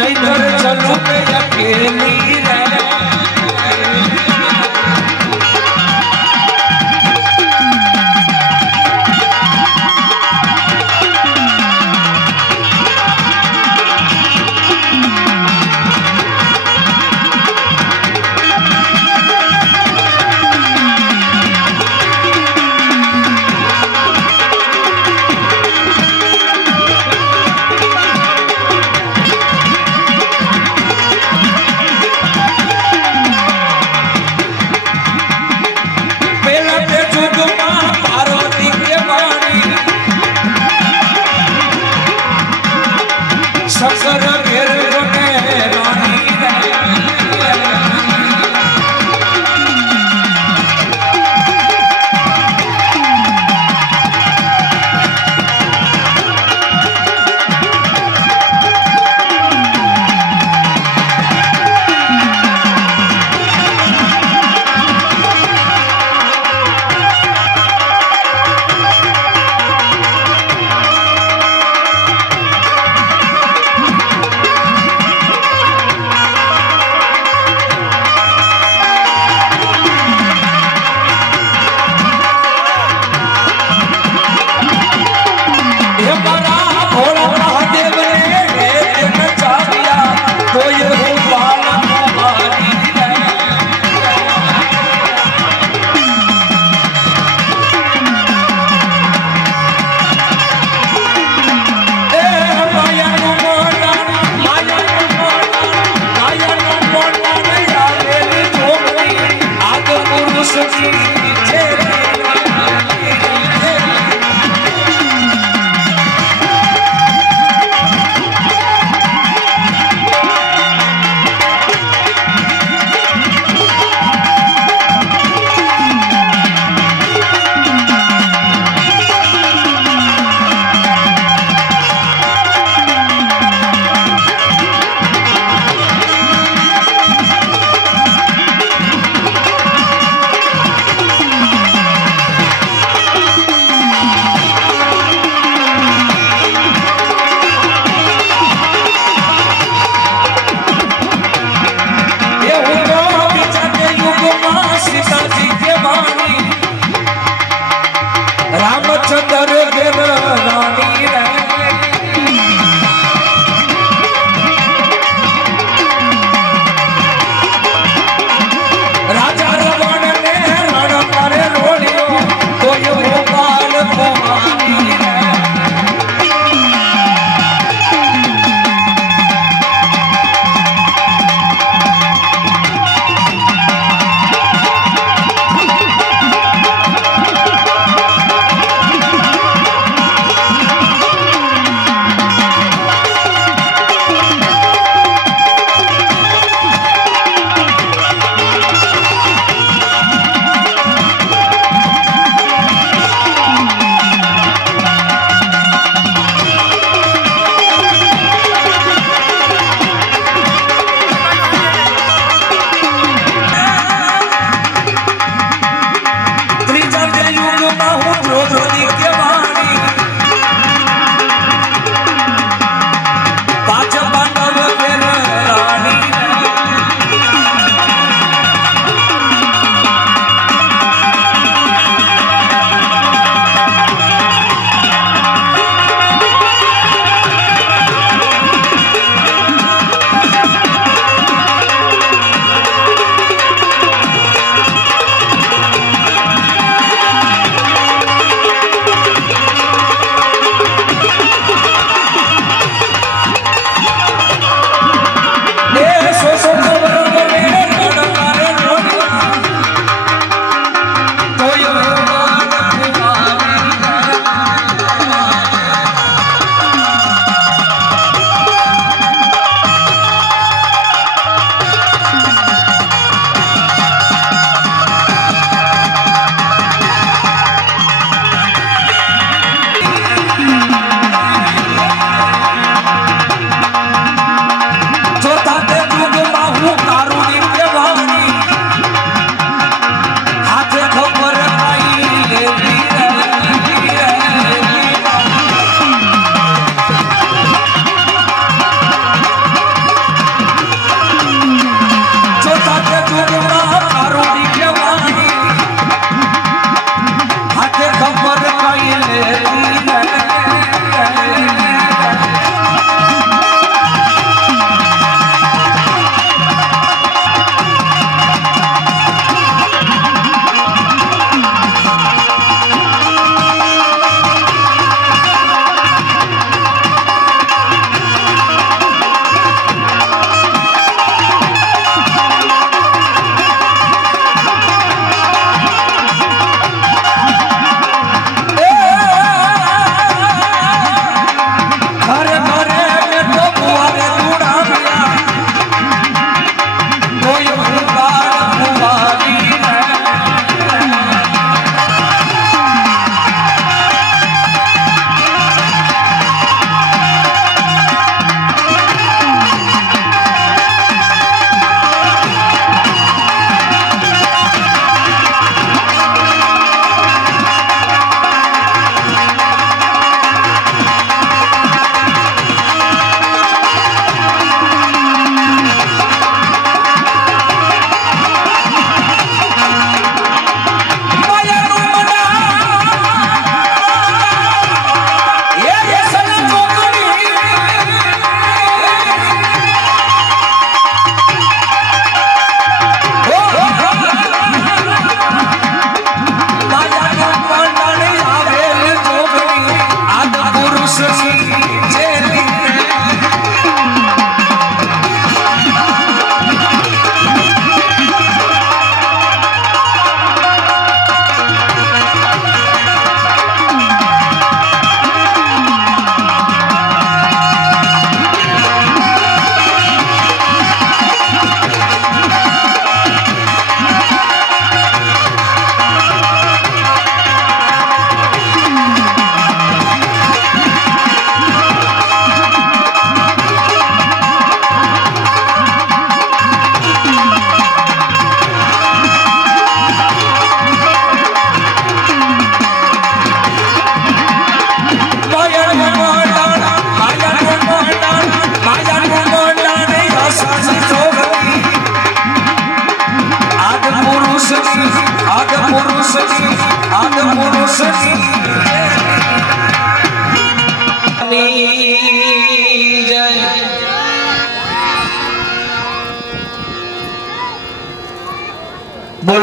नैतर चलू पे अकेली रे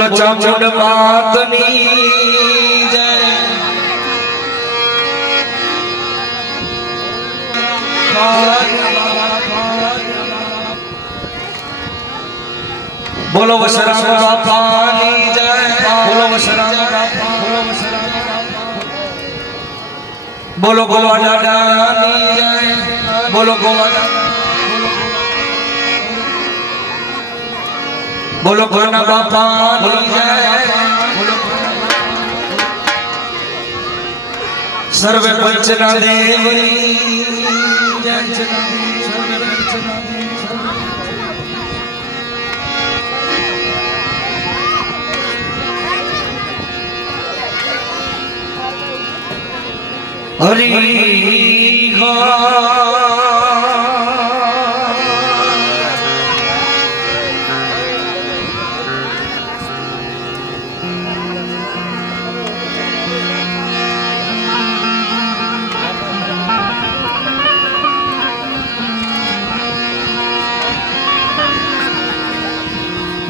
બોલો ચામુંડ માતની જય બોલો વશરામ બાપાની જય બોલો વશરામ બાપા બોલો વશરામ બોલો ગોવા દાદાની જય બોલો ગોવા બોલો ઘરના બાપાની જય સર્વે પંચના દેવની જય હરી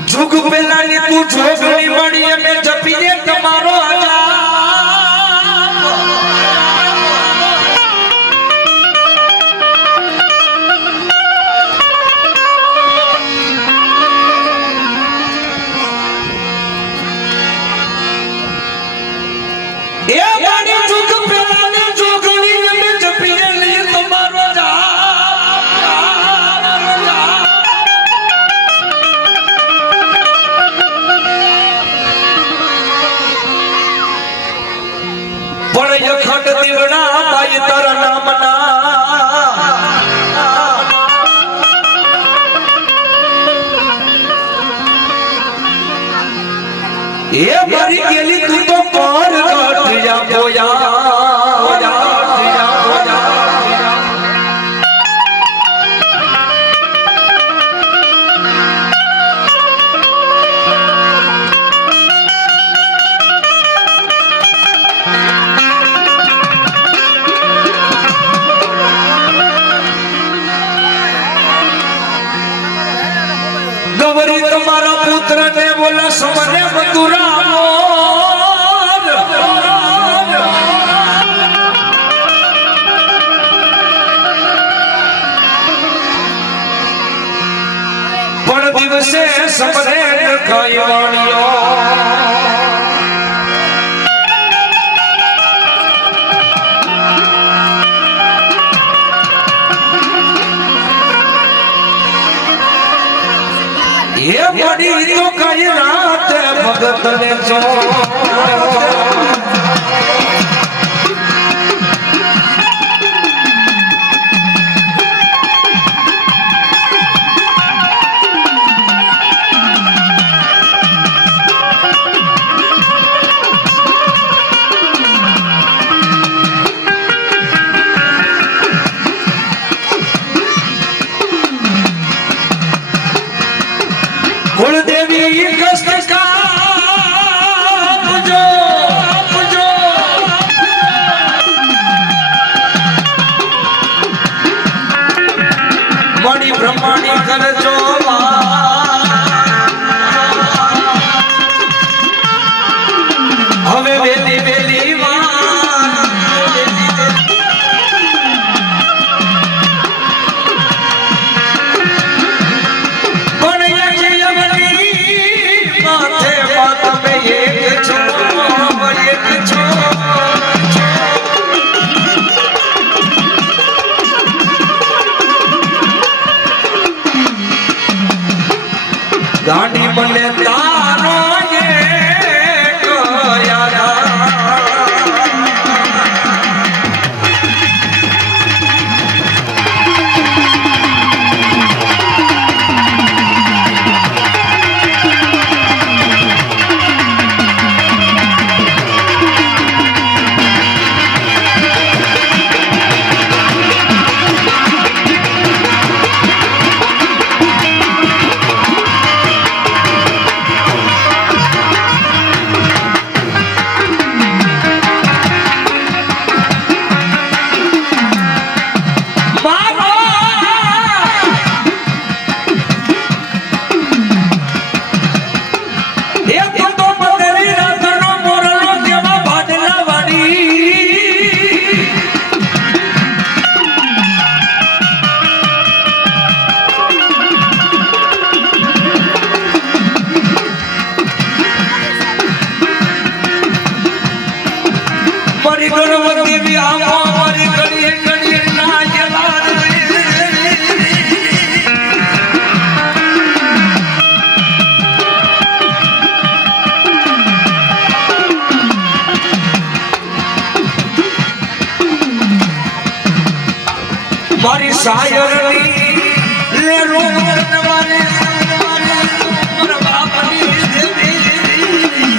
જુગ પેલાની તું જોગણી મળી અમે જપી દે તમારો આજા એ મારી ગેલી તું તો પર ગઠિયા બોયા ગવરી તમારા પુત્ર ને બોલા સમરે મધુરા પણ દિવસે સમરે ખાઈ વાણીઓ એ પડી તો કઈ રાત ભગત ને જો कुलदेवी कष्ट का पुजो पुजो मणि ब्रह्माणी करजो हवे वेली वेली गाड़ी बने तारो ये यारा શાયરની લે રોગ નવારે મારા બાપની દેવી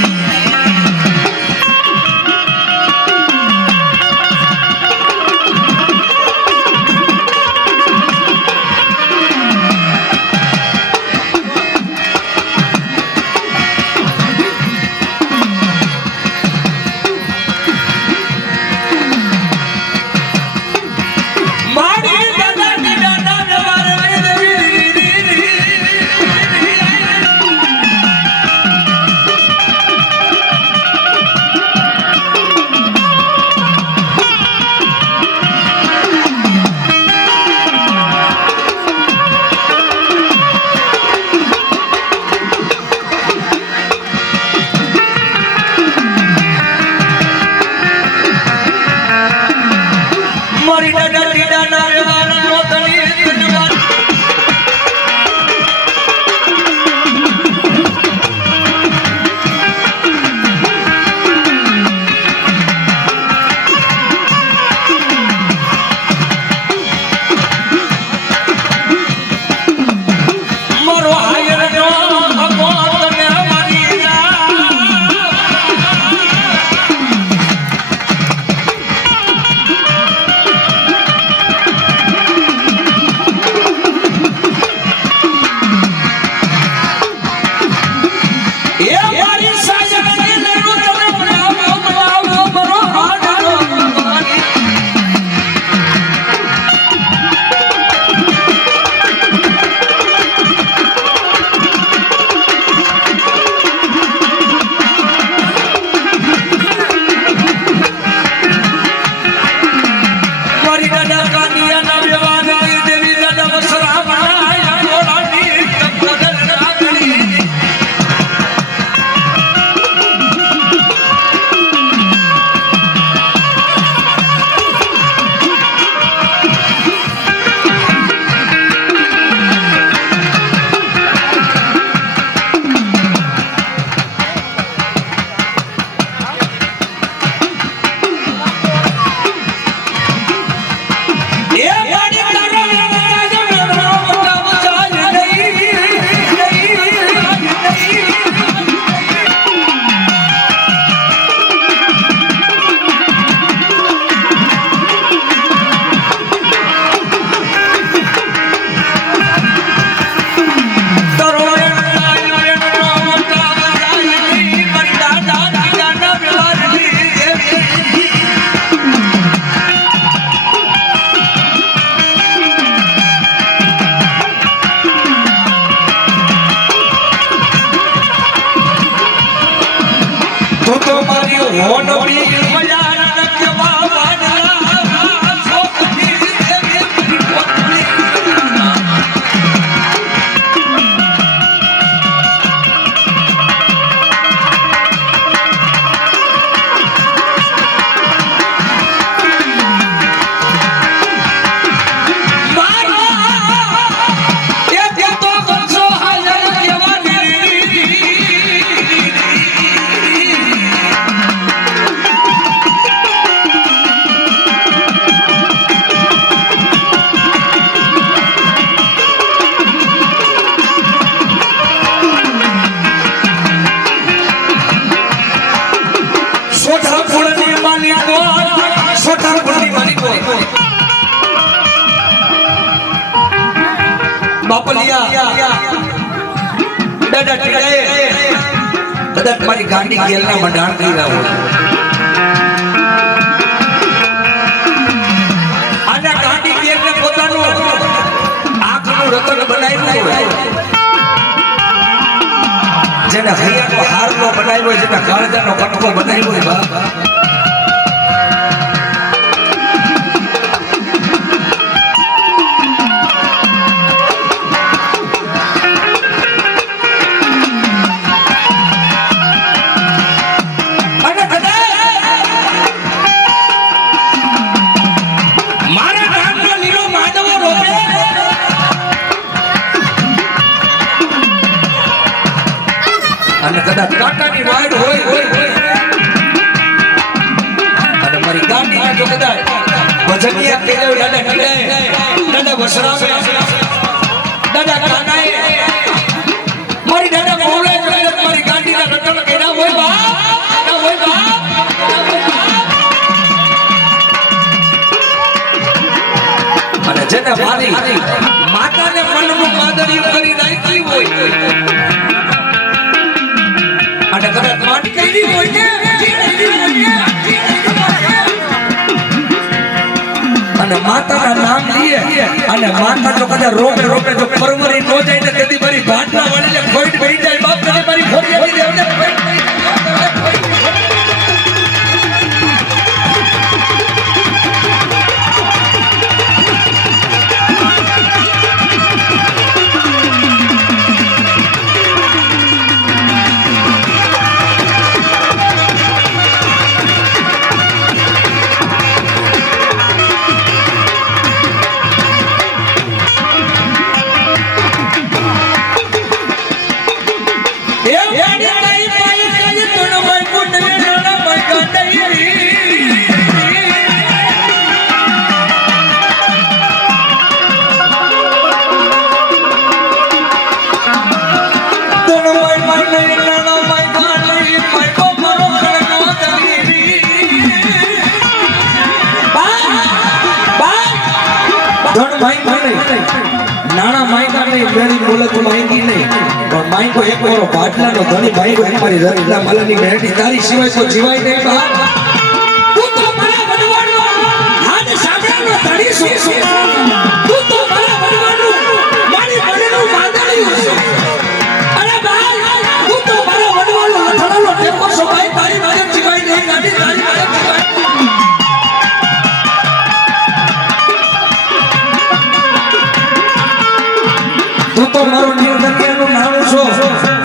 કદાચ મારી ગાંડી ગેલના મંડાણ થઈ રહ્યા હોય આના ગાંડી ગેલને પોતાનું આંખનું રતન બનાવ્યું હોય જેને હૈયાનો હારનો બનાવ્યો હોય જેને કાળજાનો કટકો બનાવ્યો હોય બાપ અને કદાચ કાંટાની વાડ હોય અને મારી ગાંડીમાં જો કદાચ ભજનિયા કેજો દાદા કીડાય દાદા વસરાવે દાદા કાનાએ મારી દાદા બોલે જોઈને મારી ગાડીના રટણ કેડા હોય બા ના હોય બા અને જેને મારી માતાને મનનું માદરિયું કરી રાખી હોય અને કદાચ માટી કરી હોય ને અને માતાના નામ લીએ અને માતા જો કદાચ રોપે રોપે જો પરવરી નો જાય ને તેથી મારી ભાટલા વાળીને ખોઈટ બેહી જાય બાપ તને મારી ફોડિયાની દેવને ખોઈટ બેહી નાણા માંગ્યા નહીં મેળી બોલત માંગી નહીં પણ માંગ્યો એક વારો ભાટલાનો ધણી માંગ્યો અમારી રત્ના મલાની મેળી તારી સિવાય કોઈ જીવાય નહીં બા તું તો મારા વડવાડનો હાથ સાંભળાનો ધણી છું તું તો મારા વડવાડનો મારી બનેનું વાદળિયું છે અરે બા તું તો મારા વડવાડનો લથડાનો ટેકો છો ભાઈ તારી મારે જીવાય નહીં ગાડી તારી મારે જીવાય તું તો મારો નિર્દન્યનું નાણું છો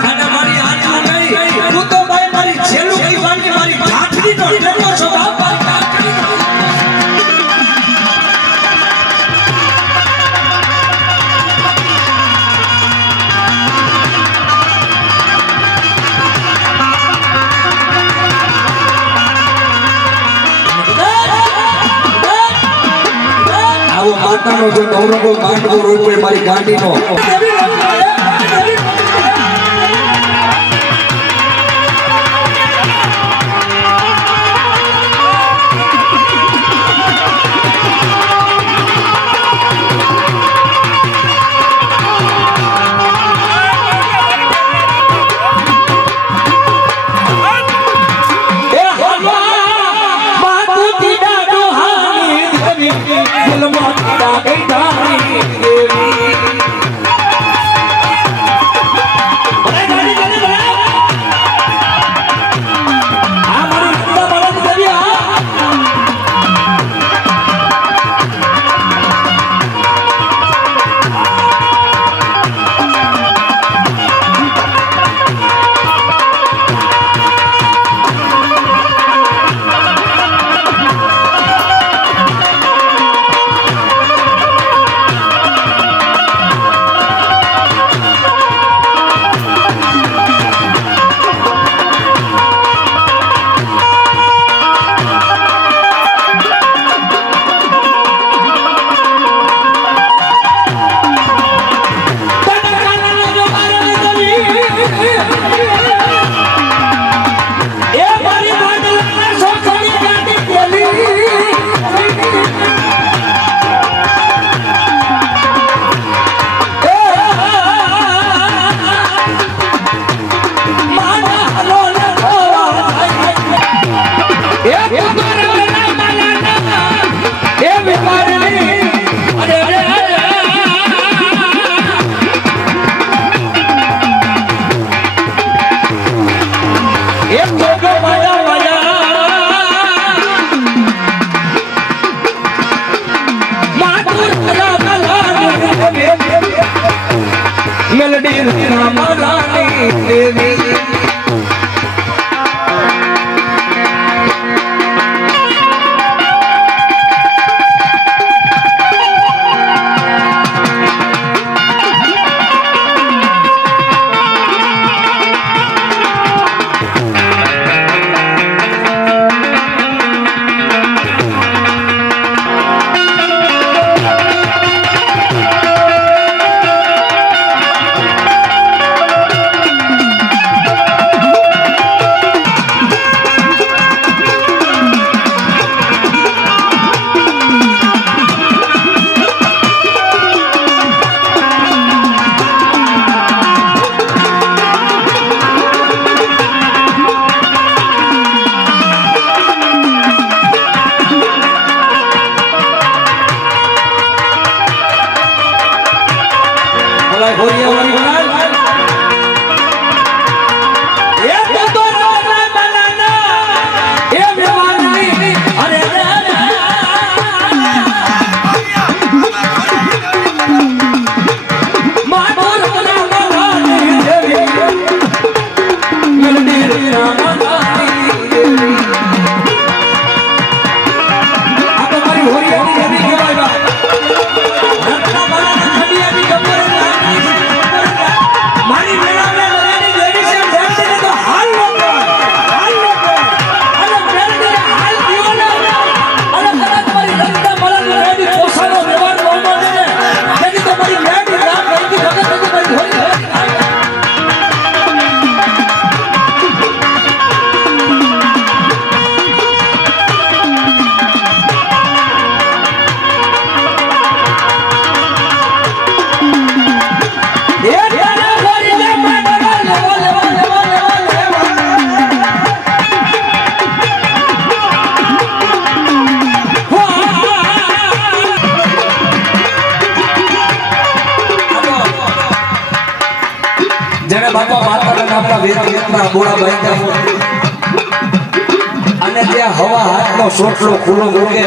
અને મારી આંખનું નહીં તું તો ભાઈ મારી છેલું કઈ વાણી મારી ઢાંકડીનો ટેકો છો બાપ મારી ઢાંકડીનો આવો માતાનો જો નવરંગો માંડવો રોપ્યો મારી ગાડીનો મેલડી રામલાની દેવી ભલા હોરિયા વાળી બનાલ એ તો રામા બનાના એ મેવાની અરે માતોર બના બનાની દેવી મેલડી રામા જેને બાપા માતાના નામના વેદના બોળા બાંધ્યા અને ત્યાં હવા હાથનો સોટલો ખુલ્લો મૂકે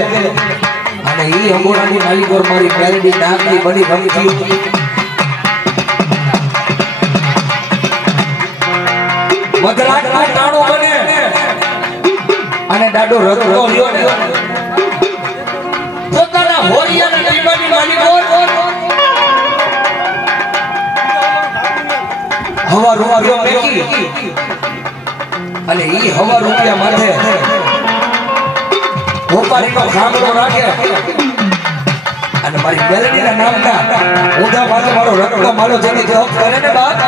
અને ઈ અંગોળાની માલિક પર મારી મેલડી નાગની બની રમતી મધરાતનું ટાણું બને અને દાડો રડતો રહ્યો ને પોતાના હોરિયાના ટીમાની માલિક હવા રૂપિયો મેકી અને ઈ હવા રૂપિયા માથે ભોપાલીનો ખાંગડો રાખે અને મારી મેલડીના નામના ઊંધા પાસે મારો રટલો મારો જેની જવાબ કરે ને બાપ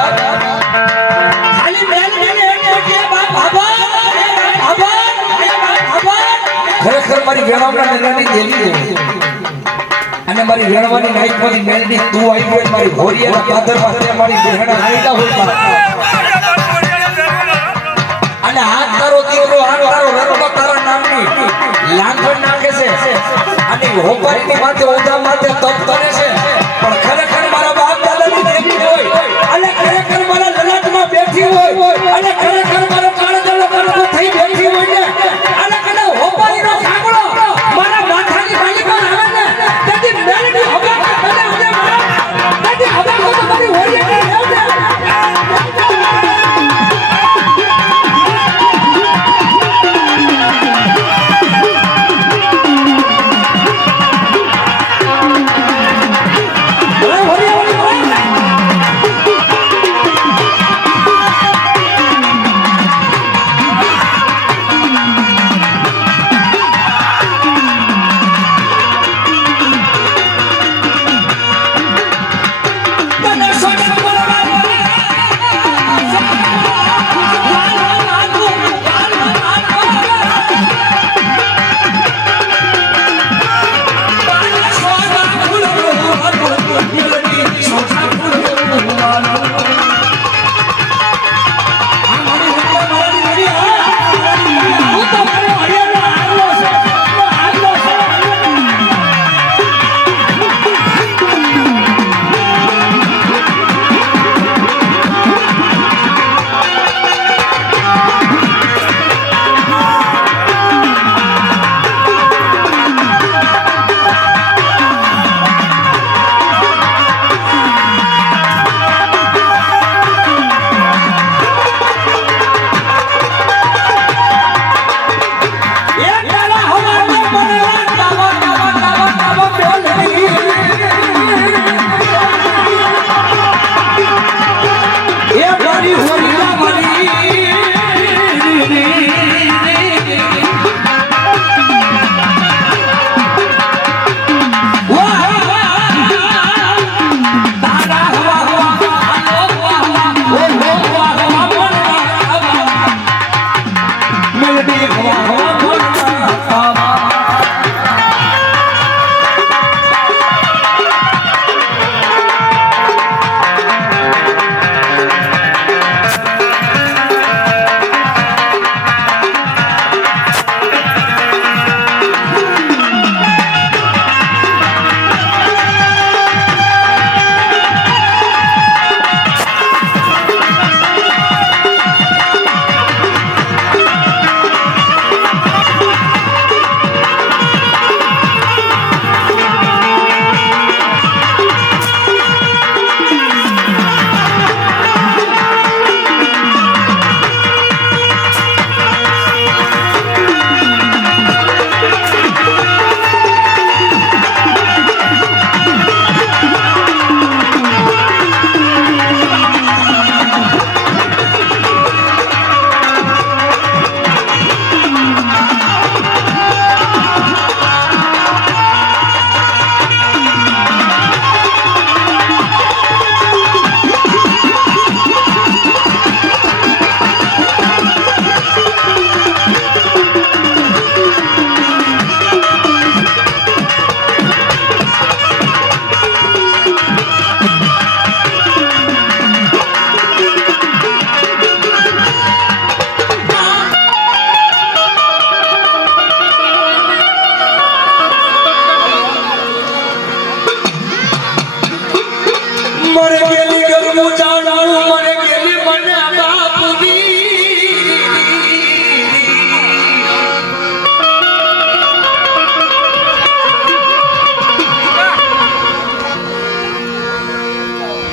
ખાલી મેલડીને એટલે બાપ ખરેખર મારી વેણાવના મેલડી દેવી અને મારી વેણવાની નાઈકમાંથી મેલડી તું આવી હોય મારી હોરિયાના પાદરમાં તે મારી બહેણા આઈલા હોય અને હાથ તારો દીકરો હાથ તારો રત્ન તારા નામની લાંઘણ નાખે છે અને હોપારીની માથે ઓઢા માથે તપ કરે છે પણ ખરેખર મારા બાપ દાદાની દેવી હોય અને ખરેખર મારા લલાટમાં બેઠી હોય અને ખરેખર મારો કાળજળો કરતો થઈ બેઠી હોય ને અને કદાચ હોપારીનો ખાગડો મારા માથાની માલિક પર આવે ને તેથી મેલડી હવે તને હવે તેથી હવે તો મારી હોરિયાની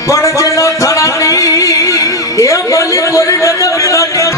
પણ જેના થડાની એ માલી કોરી ગડા મેલાની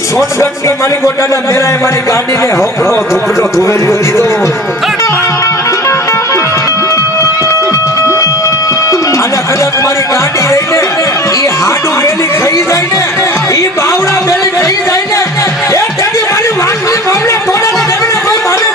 સોનગઢની મારી ગોટાના મેરાએ મારી ગાડીને હોકળો ધુકડો ધોવેલ્યો દીધો અને કદાચ મારી ગાડી રહીને ઈ હાડું મેલી ખાઈ જાય ને ઈ બાવડા મેલી ખાઈ જાય ને એ તેની મારી વાંગની મામલે થોડા દેવને કોઈ મારે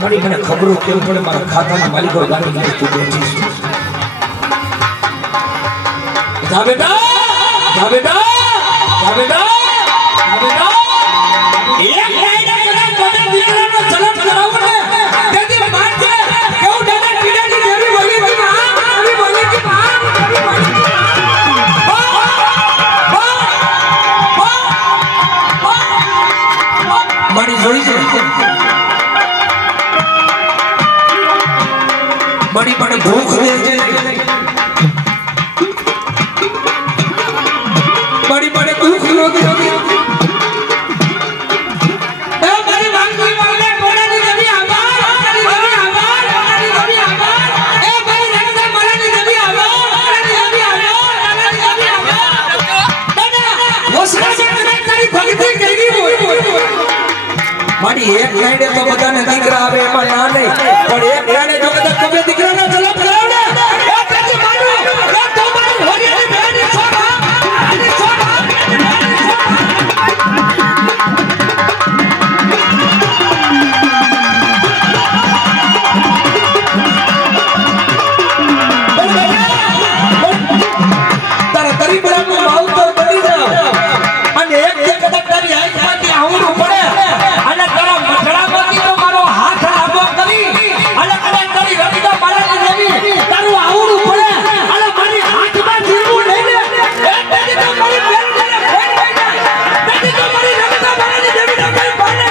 મારી મને ખબર કેવું પડે મારા ખાતાના માલિકો ગાડી ગાડી તું બેઠી છે. જા બેટા જા બેટા જા બેટા જા બેટા એક લાઈન કદા પોતે દીકરાનો જન્મ કરાવો ને તેથી માર છે કેવું દાદા પીડાની દેવી બોલી કી માં આવી બોલી કી માં મારી જોઈ છે મારી મને ભૂખ દે છે મારી મને ભૂખ લાગે છે એ મારી વાંગી વાંગલે કોડાની દેવી આભાર કોડાની દેવી આભાર કોડાની દેવી આભાર એ મારી રંગા મરાની દેવી આભાર કોડાની દેવી આભાર કોડાની દેવી આભાર દાદા વસરા છે તારી ભક્તિ કેવી બોલ મારી એક લાઈને તો બધાને દીકરા આવે એમાં ના નહીં પણ એક લાઈને જો કદાચ તમે દીકરાનો જલમ કરાવ ને એ તેથી મારું એ તો મારું હોરીની બેની છોડા બેની છોડા તારા તરી બરાબર માઉ તો બની જાવ અને એક જે કદાચ તારી આંખમાંથી આવડું પડે અને તારા મથડામાંથી તો મારો હાથ લાંબો કરી અને કદાચ તારી રવિતા મારાની દેવી તારું આવડું પડે અને મારી હાથમાં જીવવું લઈને એ તેથી તો મારી બેન ને ફોન લઈને તેથી તો મારી રવિતા મારાની દેવીને કઈ પાને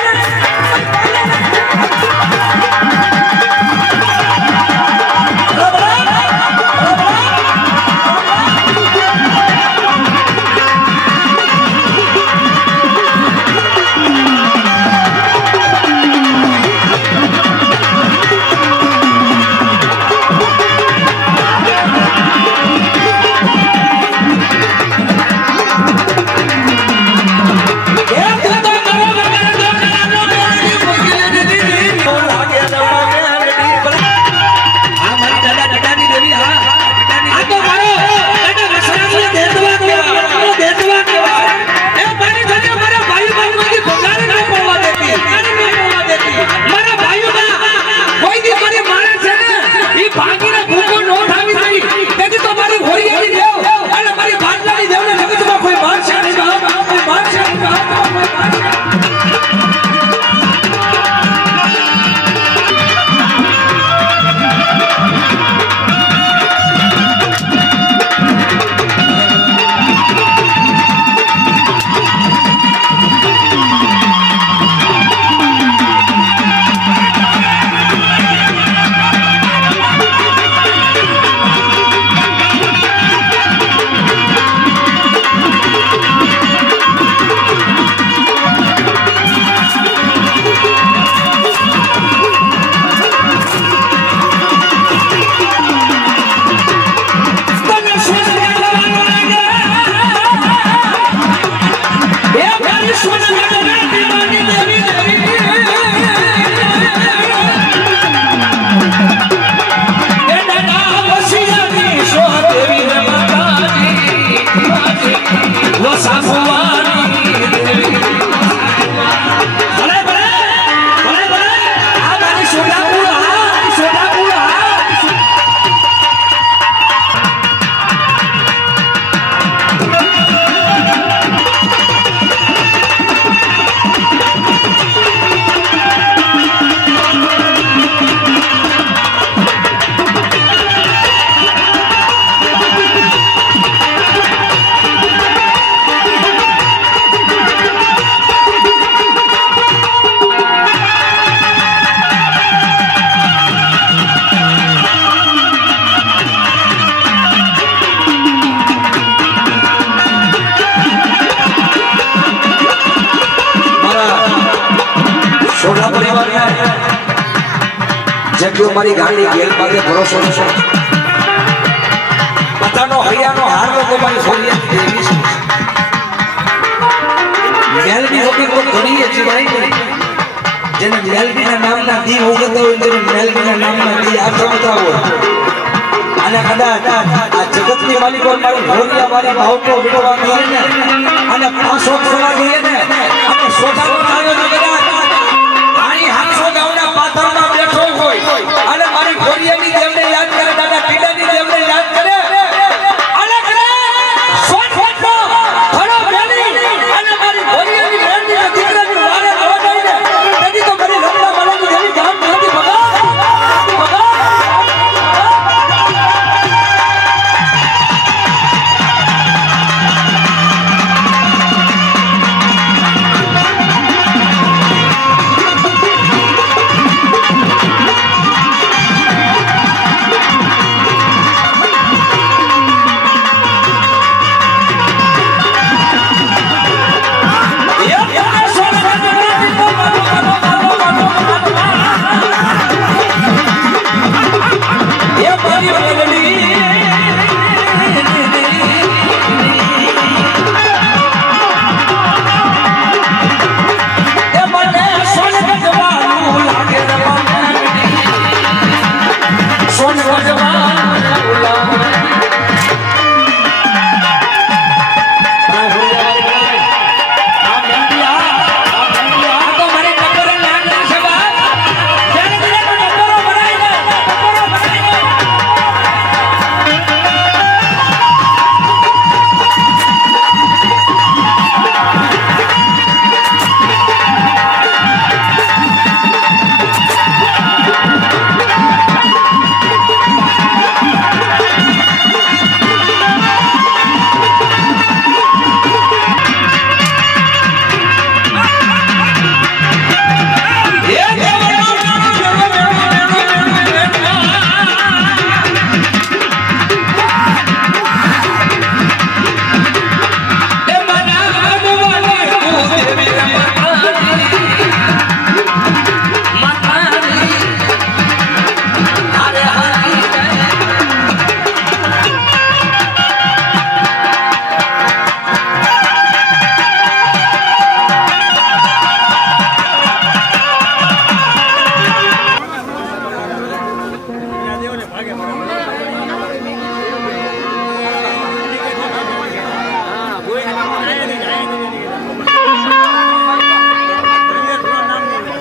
જગ્યો મારી ગાડી ગેલ પાસે ભરોસો છે બધાનો હૈયાનો હારનો તો મારી સોનિયા દેવી છે મેલડી વગર તો ઘણી જીવાય જેને મેલડીના નામના દી ઉગતા હોય જેને મેલડીના નામના દી આથમતા હોય અને કદાચ આ જગતની માલિકો મારી હોરિયા મારી ભાવનો વિડવા દે ને અને પાછો કરવા દે ને અને સોઢાનો આવ્યો ને કદાચ આની 700 ગામના પાથરમાં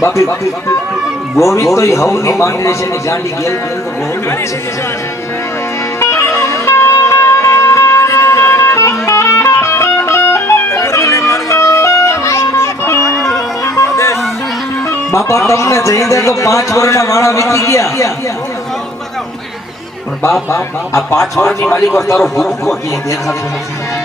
બાપી ગોવિંદ તો હવની માંડે છે ને ગાંડી ગેલ ગેલ તો ગોવિંદ છે બાપા તમને જઈ દે તો 5 વર્ષના વાળા વીતી ગયા પણ બાપ આ 5 વર્ષની માલિકો તારો ભૂખો કે દેખાતો નથી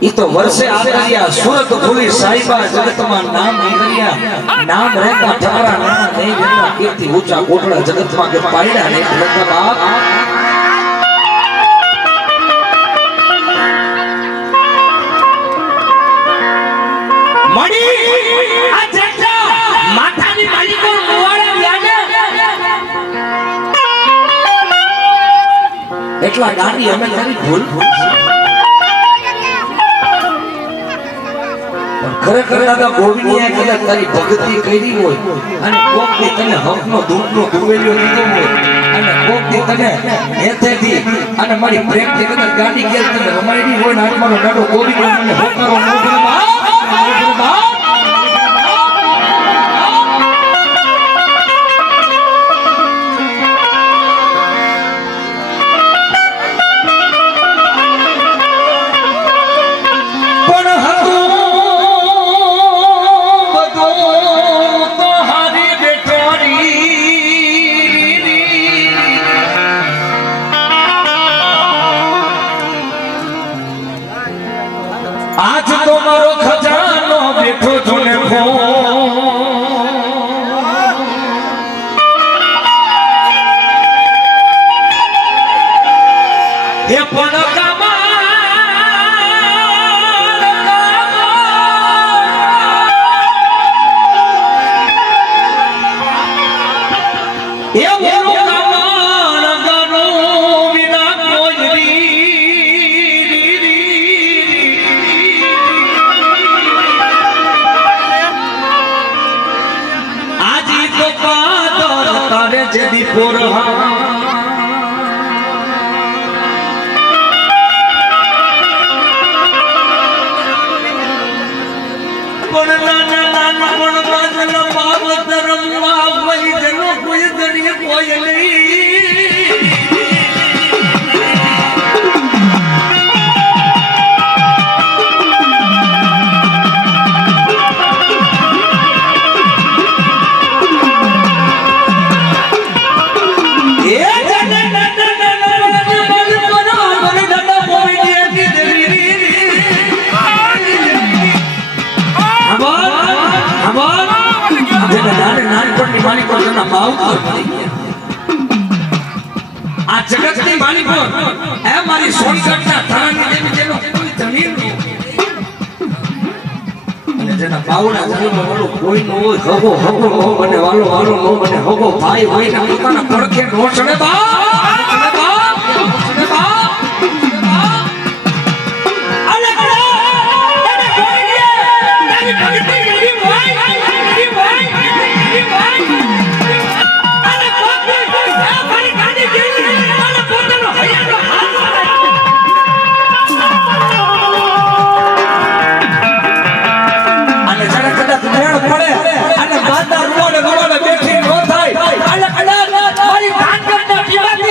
ઈ તો વર્ષે આદરિયા સુરત ખુલી સાઈબા જગતમાં નામ નીકળ્યા નામ રહેતા તમારા નાના નહીં જેટલા કીર્તિ ઊંચા કોટડા જગતમાં કે પાડ્યા નહીં રહેતા બાપ મણી આ જગતા માથાની માલિકો મોવાળા લ્યાને એટલા ગાડી અમે તારી ભૂલ ખરેખર દાદા ગોવિંદિયા કદાચ તારી ભક્તિ કરી હોય અને કોકની તને હકનો દૂધનો દુવેલ્યો દીધો હોય અને કોકની તને હેતેથી અને મારી પ્રેમથી કદાચ ગાડી ગેલ તને રમાડી હોય ને આજ મારો દાડો ગોવિંદ મને હોકારો ન કરે બાપ आज तो मारो खजानो बैठो तूने खो ये पण जदी पोरहा पण नाना नाना पण बाजला बाबत रंगवा वही जनो कोई दणी कोई नहीं આ જગતની માલિકો એ મારી સોનગઢના ધરાની જેવી જેનો કોઈ જમીન અને જેના બાવડા જમીનમાં વાળો કોઈ ન હોય હગો હગો નો બને વાલો વાલો નો બને હગો ભાઈ ભાઈ ના પોતાના પડખે નો ચડે બાપ મારી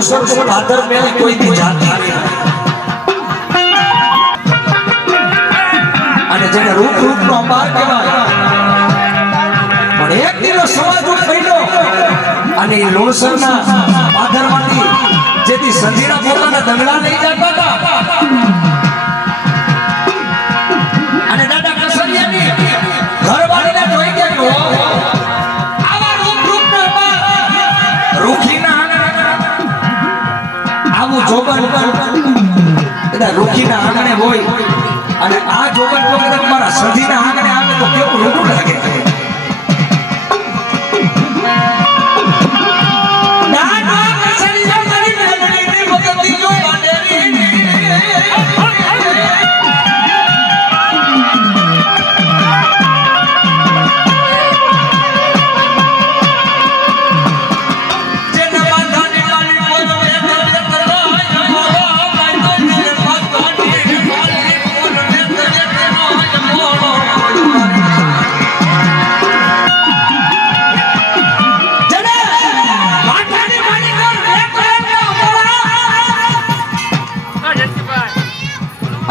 લોણસર નું ભાદર મેલ કોઈ દી જાતી નહીં. અને જેને રૂપ નો અંબાર કહેવાય, પણ એક દિવસ સમાજો પડ્યો અને એ લોણસરના ભાદરમાંથી જેથી સંધીના પોતાના દંગલા લઈ જતા હતા અને દાદા કસરિયાની ઘરવાળીને જોઈ કે આવા રૂપના રૂખીના આવું જોબન કદાચ રૂખીના આંગણે હોય અને આ જોબન જો કદાચ મારા સંધીના આંગણે આવે તો કેવું રૂડું લાગે.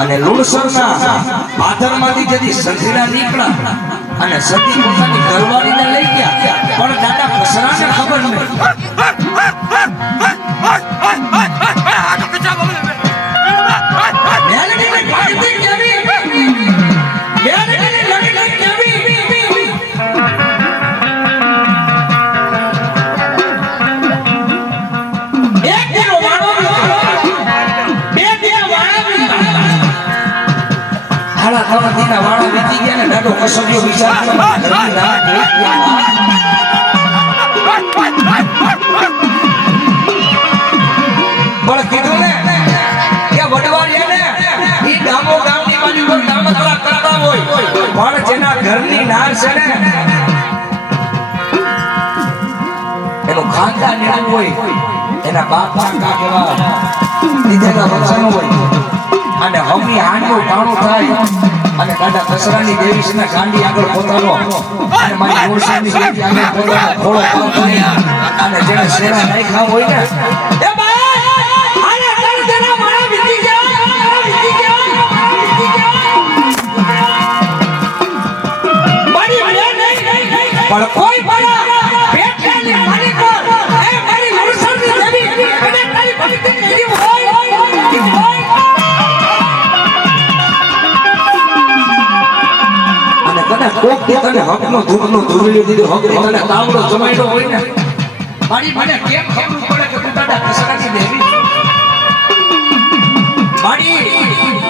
અને લુણસરના પાથરમાંથી જેથી સંધીના નીકળ્યા અને સતી પોતાની ઘરવાળીને લઈ ગયા, પણ દાદા કસરાને ખબર નહીં. વાળા વીતી ગયા ને દાદો કસરિયો વિચાર પણ કીધું ને કે વડવાડિયાને ઈ ગામો ગામની બાજુ કોઈ કામતરા કરતા હોય, પણ જેના ઘરની નાર છે ને એનું ખાનદાન એવું હોય, એના બાપ કાકા કેવા દીધેલા વચનો હોય અને હમી આંડું કાણું થાય અને દાદા કસરાની દેવી છે ને ગાંડી આગળ પોતાનો અને મારી મોરસાની દેવી આગળ પોતાનો ખોળો પાથરી અને જેને શેરા નાખ્યા હોય ને એ ભાઈ આને કર દેના મારા વીતી ગયા મારી પણ કોઈ પણ પેટની માલિકો એ મારી મોરસાની દેવી અને તારી ભક્તિ એવી હોય કોક કે તને હકનો ધૂપનો ધૂળિયો દીધો, હક તને તાવડો જમાડ્યો હોય ને મારી મને કેમ ખબર પડે કે તું દાદા કસરાની દેવી મારી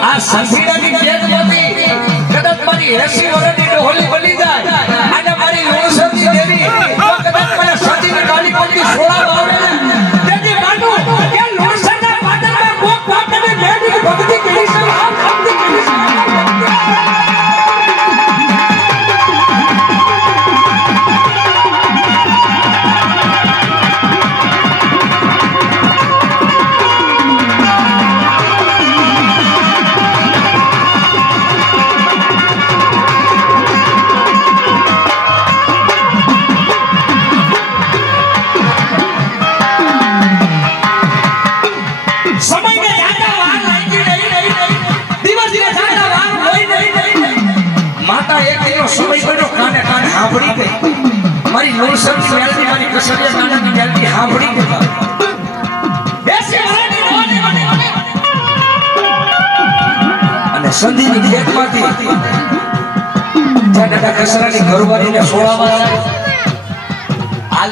આ સંધીડાની કેદમાંથી કદાચ મારી 80 વર્ષની ડોહલી બની જાય અને મારી લોણસરની દેવી તો કદાચ મને સતીની કાળી કોટી સોળા આવે ને તેથી માનું કે લોણસરના પાદરમાં કોક પાટને મેડી ભક્તિ કરી છે, આમ ભક્તિ કરી છે. મારી લોણસરની મેલડી મારી કસરિયા નાનાની મેલડી સાંભળી ગઈ બેસી વરાની રોને અને સંધીની ખેતમાંથી જ્યાં દાદા કસરાની ઘરવાળીને સોળામાં હાલ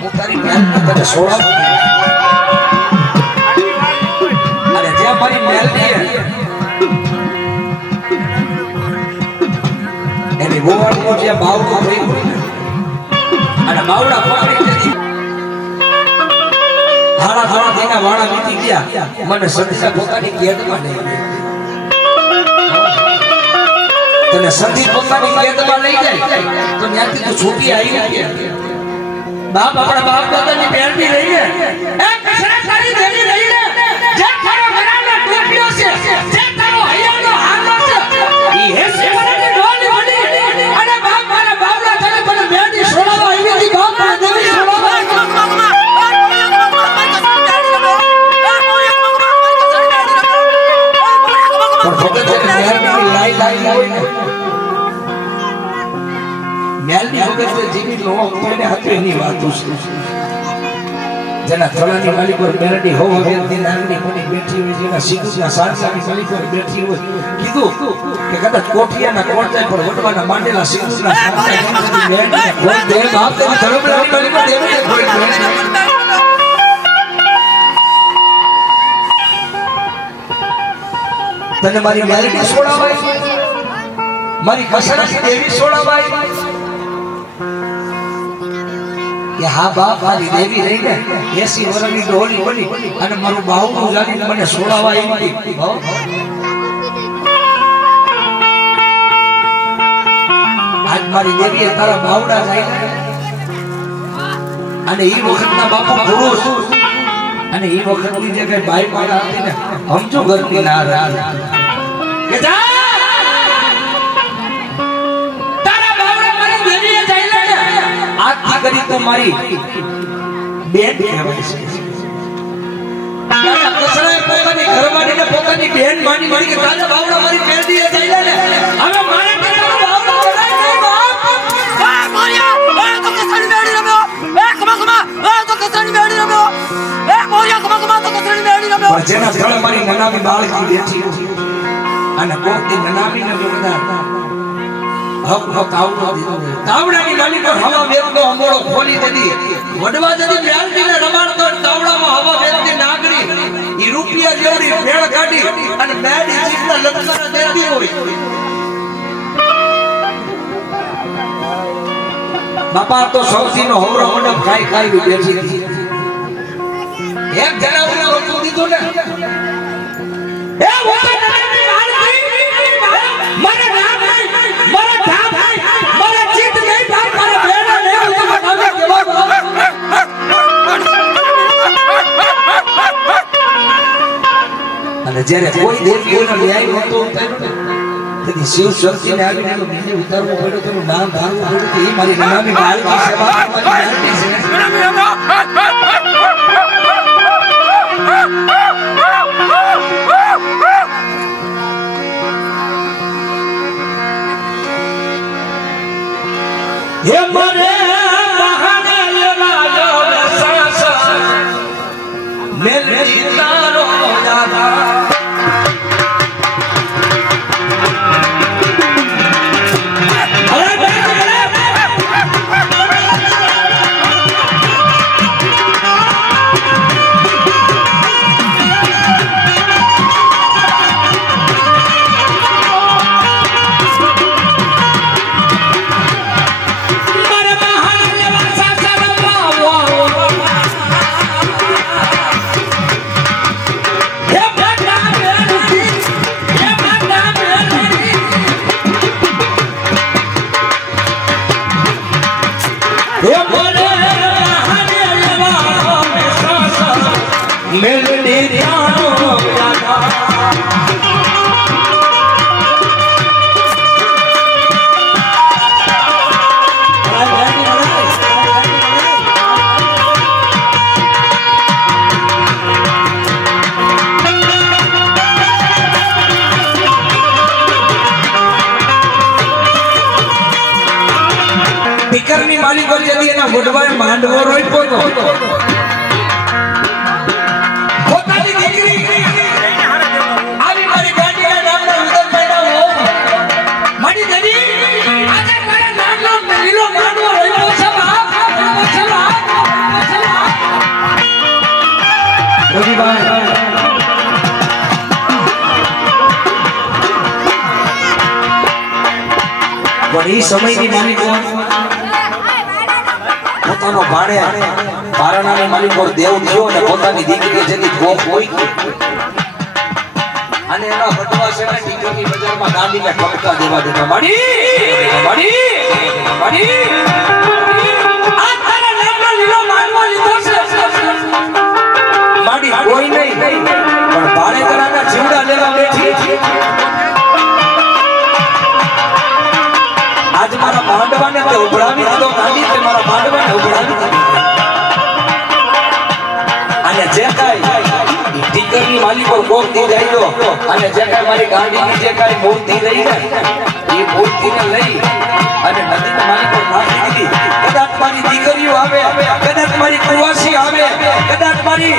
હું તારી મેલડી તને સોળાવું અને જ્યાં મારી મેલડી એની ગોવાળનો જે બાવડો થયું અને બાવડા પકડી દીધી હાડા તેના વાળા વીતી ગયા, મને સંધીના પોતાની કેદમાં લઈ ગઈ. તને સંધી પોતાની કેદમાં લઈ જાય તો ત્યાંથી તું છૂટી આવી ગયા. બાપ આપણા બાપ દાદાની મેળવી રહી ને એ કસરા કરી દેવી રહી ને જે તારો ઘરાનો ટોપિયો છે, જે તારો હૈયાનો હાલો છે ઈ હે સેવરાની ઢોલી બની અને બાપ મારા બાપના તને મને મેળવી છોડાવવા આવી હતી. બાપ દેવી છોડાવવા જગત મેલની લાઈ લાઈ હોય ને મેલની વગર જીવી લો કોઈને હતું એની વાત છે જેના તળાની માલિક પર મેલડી હોવ વ્યક્તિ નાગની કોની બેઠી હોય જેના સિકુના સારસાની માલિક પર બેઠી હોય કીધું કે કદાચ કોઠિયાના કોણચાઈ પર વટવાના માંડેલા સિકુના સારસાની મેલડીને કોઈ દે બાપ તેની ધર્મરાની માલિક પર દેવે કોઈ તને મારી મેલડી છોડાવાય મારી કસરાની દેવી છોડાવાય કે હા બાપ મારી દેવી રહી ને 80 વર્ષની ડોલી બની અને મારું બાવનું જાણીને મને છોડાવાય એમ આજ મારી દેવીએ તારા બાવડા જાય અને એ વખતના બાપુ પુરુષ અને એ વખતની જે કઈ બાઈ મારા હતી ને સમજો ઘરની ના રહ્યા કે જા તારા બાવડા મારી દેવીએ જાય ને આજથી કરી તો મારી બેન કહેવાય છે તારા કસરાએ પોતાની ઘરવાળીને પોતાની બેન માની કે તારા બાવડા મારી બેન દીએ જાય ને હવે મારે તારા બાવડા ઓળાય નહીં બાપ આ મોરિયા એ તો કસરી મેડી રમ્યો એ કમા તો કસરી મેડી રમ્યો એ મોરિયા કમા તો કસરી મેડી રમ્યો પણ જેના ફળ મારી નનામી બાળકી બેઠી અને કોકની નનામીને બધા તાવડાની ગાલી પર હવા વેરનો અંગોળો ખોલી દીધી વડવા જતી મેલડીને રમાડતો તાવડામાં હવા વેરતી નાગરી ઈ રૂપિયા જેવડી ભેળ કાઢી અને મેડી જીતના લટકારા દેતી હોય બાપા તો સૌથીનો હોરો મંડપ ખાઈ ખાઈ બેઠી હતી એક જણાવને રોટલું દીધું ને એ ઓય નનામી બાળકી મારે નામ નહીં મારે ધામ નહીં મારે જીત નહીં ભાઈ મારે બેડા નહીં હું નામે કેવા અને જ્યારે કોઈ દેવીઓનો ન્યાય નહોતો તેથી શિવ શક્તિને આવીને નીચે ઉતારવું પડ્યું તેનું નામ ધારવું પડ્યું એ મારી નનામી બાળકી સેવા મારી હે મરે બહાને લેવાયો સાસા મેલડી તારો દાદા દીકરની માલિકો જતી એના વડવાએ માંડવો રોપ્યો તો પોતાની દીકરી આવી મારી ગાડીના નામના ઉદરભાઈના હો મારી દેવી આજે મારા નામનો લીલો માંડવો રોપ્યો છે બાપ રવિભાઈ વળી સમયની માલિકો પોતાનો ભાડે પારણાની માલિક પર દેવ થયો અને પોતાની દીકરી જેની ગોપ હોય અને એના વડવા છે ને દીકરીની બજારમાં ગાડીને ઠપકા દેવા દેતા માડી આ તારા નામનો લીલો માંડવો લીધો છે માડી કોઈ નહીં પણ ભાડે કરાના જીવડા લેવા બેઠી આજ મારા માંડવાને તે ઉભરાવી દીધો ગાડી તે મારા માંડવાને ઉભરાવી દીધો અને જે કાઈ ટીકરની માલિકો કોક દી જાય અને જે કાંઈ મારી ગાડીની જે કાંઈ મૂર્તિ રહી ને એ મૂર્તિને લઈ અને નદીના માલિકો નાખી દીધી. કદાચ મારી દીકરીઓ આવે, કદાચ મારી કુવાસી આવે, કદાચ મારી